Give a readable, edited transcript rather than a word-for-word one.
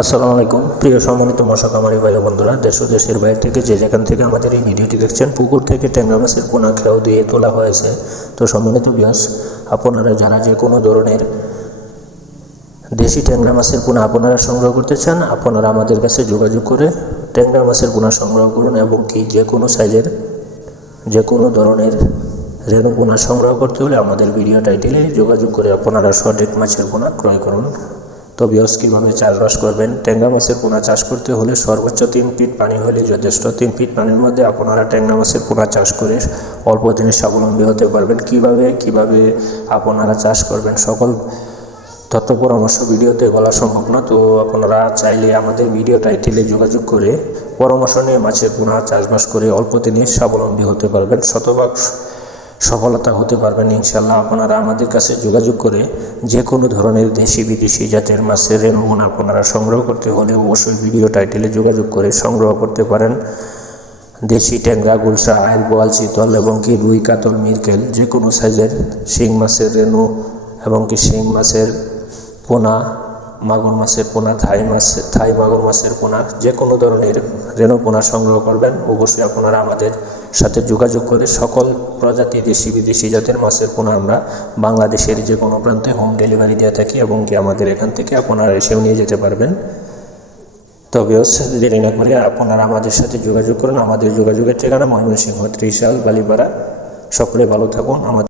আসসালামু আলাইকুম প্রিয় সম্মানিত মশা কামারি ভাই বন্ধুরা, দেশ ও দেশের বাইরে থেকে যে যেখান থেকে আমাদের এই ভিডিওটি দেখছেন, পুকুর থেকে ট্যাংরা মাছের পোনা খেয়াও দিয়ে তোলা হয়েছে। তো সম্মানিত ভিউয়ার্স, আপনারা যারা যে কোনো ধরনের দেশি ট্যাংরা মাছের পোনা আপনারা সংগ্রহ করতে চান, আপনারা আমাদের কাছে যোগাযোগ করে ট্যাংরা মাছের পোনা সংগ্রহ করুন এবং কি যে কোনো সাইজের যে কোনো ধরনের রেণু পোনা সংগ্রহ করতে হলে আমাদের ভিডিও টাইটেলে যোগাযোগ করে আপনারা সঠিক মাছের পোনা ক্রয় করুন। তো ভিউয়ার্স, কীভাবে চাষবাস করবেন? ট্যাংরা মাছের পোনা চাষ করতে হলে সর্বোচ্চ 3 ফিট পানি হলে যথেষ্ট। 3 ফিট পানির মধ্যে আপনারা ট্যাংরা মাছের পোনা চাষ করে অল্প দিনে স্বাবলম্বী হতে পারবেন। কিভাবে আপনারা চাষ করবেন সকল তথ্য পরামর্শ ভিডিওতে বলা সম্ভব না। তো আপনারা চাইলে আমাদের ভিডিও টাইটেলে যোগাযোগ করে পরামর্শ নিয়ে মাছের পোনা চাষবাস করে অল্প দিনে স্বাবলম্বী হতে পারবেন, শতভাগ সফলতা হতে পারবেন ইনশাল্লাহ। আপনারা আমাদের কাছে যোগাযোগ করে যে কোনো ধরনের দেশি বিদেশি জাতের মাছের রেণু পোনা আপনারা সংগ্রহ করতে হলে অবশ্যই ভিডিও টাইটেলে যোগাযোগ করে সংগ্রহ করতে পারেন। দেশি ট্যাংরা, গুলশা, আইল, বোয়াল, চিতল এবং কি রুই, কাতল, মিরকেল যে কোনো সাইজের শিং মাছের রেণু এবং কি শিং মাছের পোনা, মাগুর মাছের পোনা, থাই মাগুর মাছের পোনা যে কোনো ধরনের রেণু পোনা সংগ্রহ করবেন অবশ্যই আপনারা আমাদের সাথে যোগাযোগ করে সকল প্রজাতি দেশি বিদেশি জাতের মাছের পোনা আমরা বাংলাদেশের যে কোনো প্রান্তে হোম ডেলিভারি দিয়ে থাকি এবং কি আমাদের এখান থেকে আপনারা এসেও নিয়ে যেতে পারবেন। তবে দেরি না করে আপনারা আমাদের সাথে যোগাযোগ করুন। আমাদের যোগাযোগের ঠিকানা ময়মনসিংহ, ত্রিশাল, বালিপাড়া। সকলে ভালো থাকুন। আমাদের